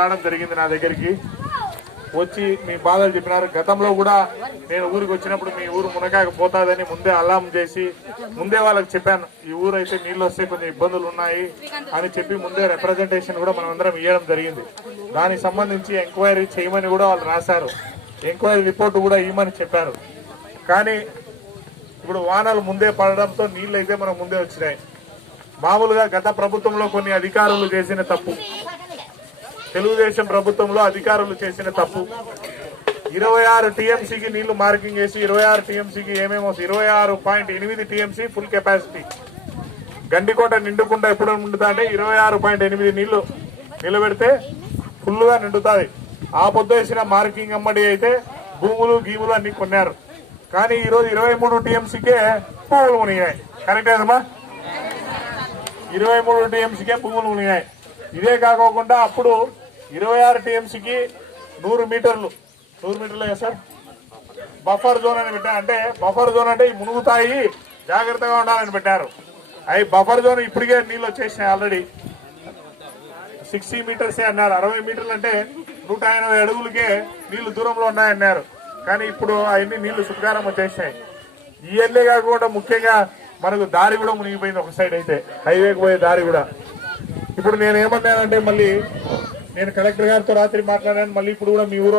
రావడం జరిగింది నా దగ్గరికి. వచ్చి మీ బాధలు చెప్పినారు. గతంలో కూడా నేను ఊరికి వచ్చినప్పుడు మీ ఊరు మునకాకపోతాదని ముందే అలాం చేసి ముందే వాళ్ళకి చెప్పాను, ఈ ఊరు అయితే నీళ్ళు వస్తే కొంచెం ఇబ్బందులు ఉన్నాయి అని చెప్పి ముందే రిప్రజెంటేషన్ కూడా మనం అందరం ఇవ్వడం జరిగింది. దానికి సంబంధించి ఎంక్వైరీ చేయమని కూడా వాళ్ళు రాశారు. ఎంక్వైరీ రిపోర్ట్ కూడా ఇవ్వమని చెప్పారు. కానీ ఇప్పుడు వానలు ముందే పడడంతో నీళ్ళు అయితే మనం ముందే వచ్చినాయి. మామూలుగా గత ప్రభుత్వంలో కొన్ని అధికారులు చేసిన తప్పు, తెలుగుదేశం ప్రభుత్వంలో అధికారులు చేసిన తప్పు, 26 టీఎంసీకి నీళ్లు మార్కింగ్ చేసి 26 టీఎంసీకి ఏమేమో 26.8 టీఎంసీ ఫుల్ కెపాసిటీ. గండికోట నిండుకుండా ఎప్పుడు నిండుతా అంటే 26.8 నీళ్లు నిలబెడితే ఫుల్ గా నిండుతుంది. ఆ పొద్దు వేసిన మార్కింగ్ అమ్మడి అయితే భూములు గీములు అన్ని కొన్నారు. కానీ ఈ రోజు 23 టీఎంసీకే భూములు మునిగాయి. కరెక్ట్ ఏదమ్మా? 23 టీఎంసీకే భూములు మునిగాయి. ఇదే కాకోకుండా అప్పుడు 26 టీఎంసీకి 100 మీటర్లు సార్ బఫర్ జోన్ అని పెట్టారు. అంటే బఫర్ జోన్ అంటే మునుగుతాయి, జాగ్రత్తగా ఉండాలని పెట్టారు. అవి బఫర్ జోన్ ఇప్పటికే నీళ్ళు వచ్చేసినాయి. ఆల్రెడీ 60 మీటర్సే అన్నారు. 60 మీటర్లు అంటే 180 అడుగులకే నీళ్లు దూరంలో ఉన్నాయన్నారు. కానీ ఇప్పుడు అవన్నీ నీళ్లు సుఖకారం వచ్చేసినాయి. ఇవన్నీ కాకుండా ముఖ్యంగా మనకు దారి కూడా మునిగిపోయింది. ఒక సైడ్ అయితే హైవేకి పోయే దారి కూడా. ఇప్పుడు నేను ఏమన్నానంటే మళ్ళీ నేను కలెక్టర్ గారితో రాత్రి మాట్లాడాను. మళ్ళీ ఇప్పుడు కూడా మీ ఊరు